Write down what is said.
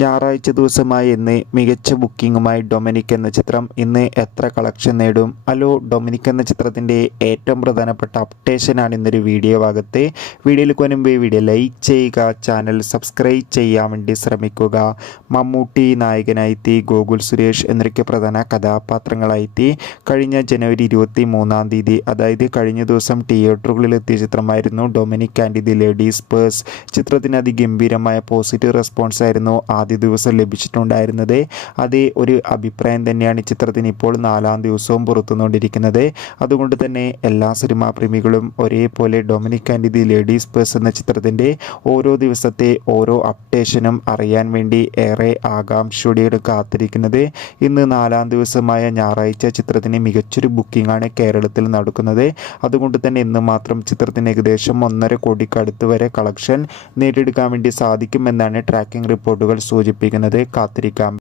ഞായറാഴ്ച ദിവസമായ ഇന്ന് മികച്ച ബുക്കിംഗുമായി ഡൊമിനിക് എന്ന ചിത്രം ഇന്ന് എത്ര കളക്ഷൻ നേടും? ഹലോ, ഡൊമിനിക് എന്ന ചിത്രത്തിൻ്റെ ഏറ്റവും പ്രധാനപ്പെട്ട അപ്ഡേഷനാണ് ഇന്നൊരു വീഡിയോ ഭാഗത്ത്. വീഡിയോയിലേക്ക് മുൻപ് വീഡിയോ ലൈക്ക് ചെയ്യുക, ചാനൽ സബ്സ്ക്രൈബ് ചെയ്യാൻ വേണ്ടി ശ്രമിക്കുക. മമ്മൂട്ടി നായകനായെത്തി, ഗോകുൽ സുരേഷ് എന്നൊക്കെ പ്രധാന കഥാപാത്രങ്ങളായെത്തി കഴിഞ്ഞ ജനുവരി 23 അതായത് കഴിഞ്ഞ ദിവസം തിയേറ്ററുകളിലെത്തിയ ചിത്രമായിരുന്നു Dominic and the ladies purse. ചിത്രത്തിന് അതിഗംഭീരമായ പോസിറ്റീവ് റെസ്പോൺസ് ആയിരുന്നു ആദ്യ ദിവസം ലഭിച്ചിട്ടുണ്ടായിരുന്നത്. അതേ ഒരു അഭിപ്രായം തന്നെയാണ് ചിത്രത്തിന് ഇപ്പോൾ 4ാം ദിവസവും പുറത്തുകൊണ്ടിരിക്കുന്നത്. അതുകൊണ്ട് തന്നെ എല്ലാ സിനിമാ പ്രേമികളും ഒരേപോലെ Dominic and the ladies purse എന്ന ചിത്രത്തിൻ്റെ ഓരോ ദിവസത്തെ ഓരോ അപ്ഡേഷനും അറിയാൻ വേണ്ടി ഏറെ ആകാംക്ഷയോടെയാണ് കാത്തിരിക്കുന്നത്. ഇന്ന് 4ാം ദിവസമായ ഞായറാഴ്ച ചിത്രത്തിന് മികച്ചൊരു ബുക്കിംഗാണ് കേരളത്തിൽ നടക്കുന്നത്. അതുകൊണ്ട് തന്നെ ഇന്ന് മാത്രം ചിത്രത്തിന് ഏകദേശം 1.5 കോടിക്ക് അടുത്ത് വരെ കളക്ഷൻ നേടിയെടുക്കാൻ വേണ്ടി സാധിക്കുമെന്നാണ് ട്രാക്കിംഗ് റിപ്പോർട്ടുകൾ സൂചിപ്പിക്കുന്നത്. കാത്തിരിക്കാം.